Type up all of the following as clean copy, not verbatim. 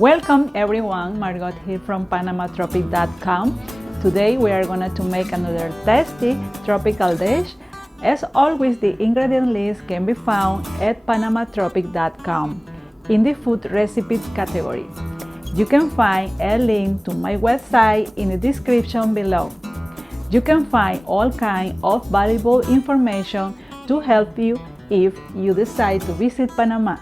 Welcome everyone, Margot here from PanamaTropic.com. Today we are going to make another tasty tropical dish. As always, the ingredient list can be found at PanamaTropic.com in the food recipes category. You can find a link to my website in the description below. You can find all kinds of valuable information to help you if you decide to visit Panama.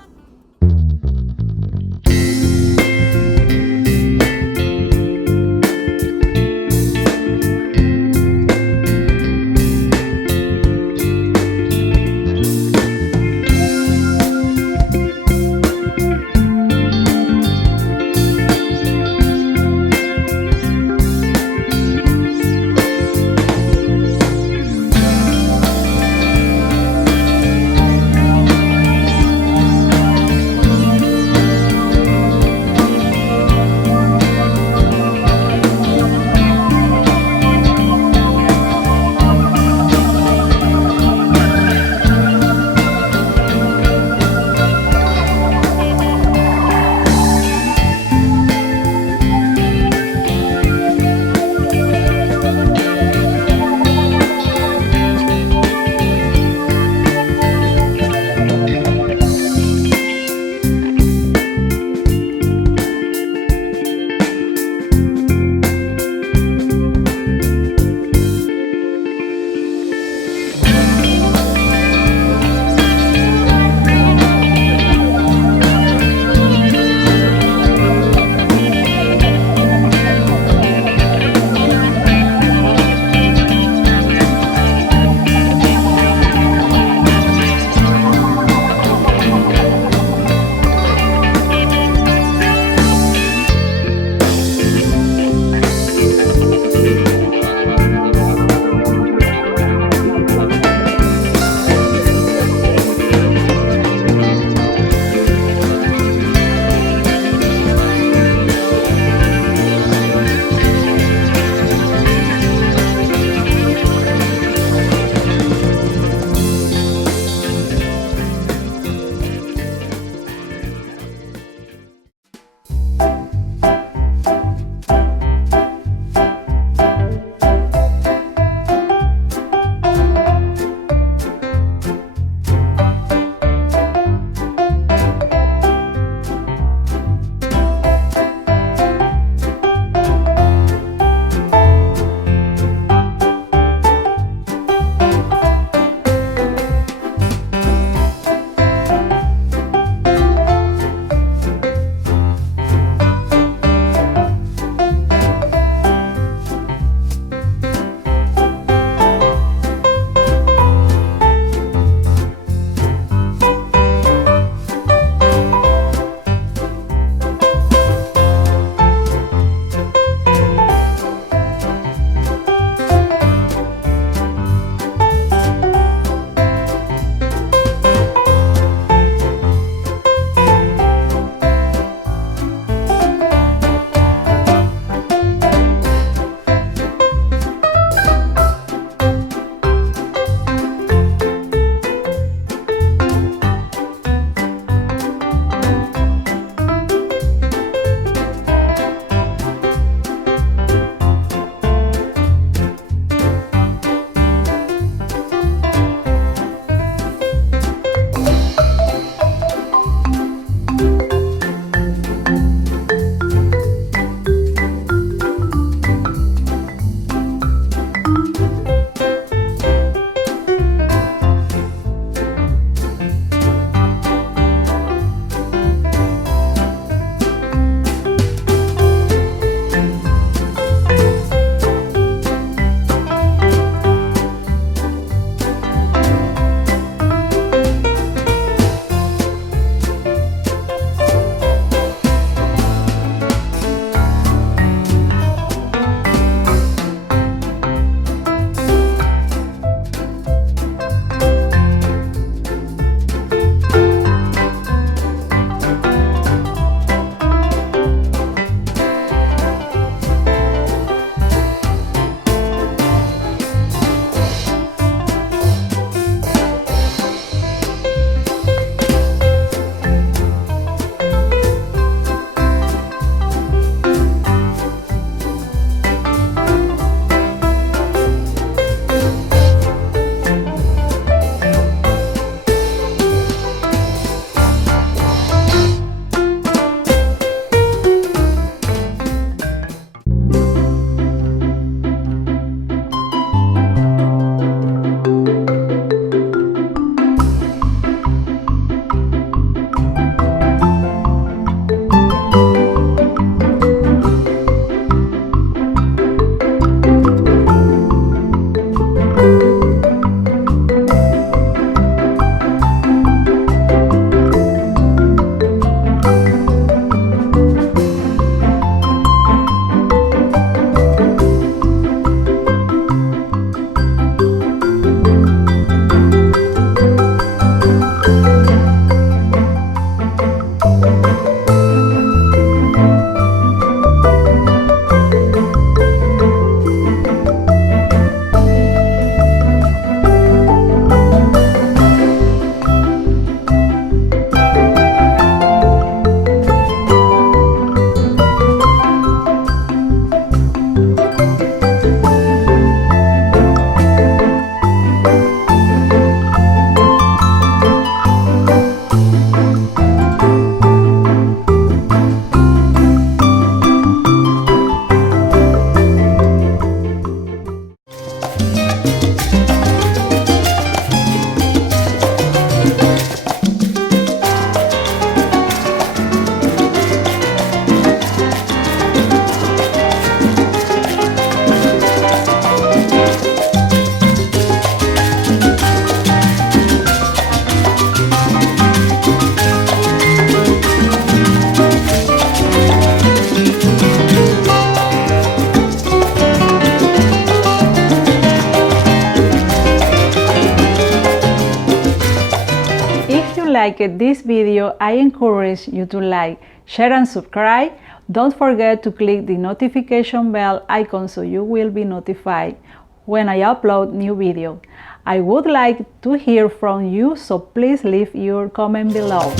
liked this video, I encourage you to like, share and subscribe. Don't forget to click the notification bell icon so you will be notified when I upload new videos. I would like to hear from you, so please leave your comment below.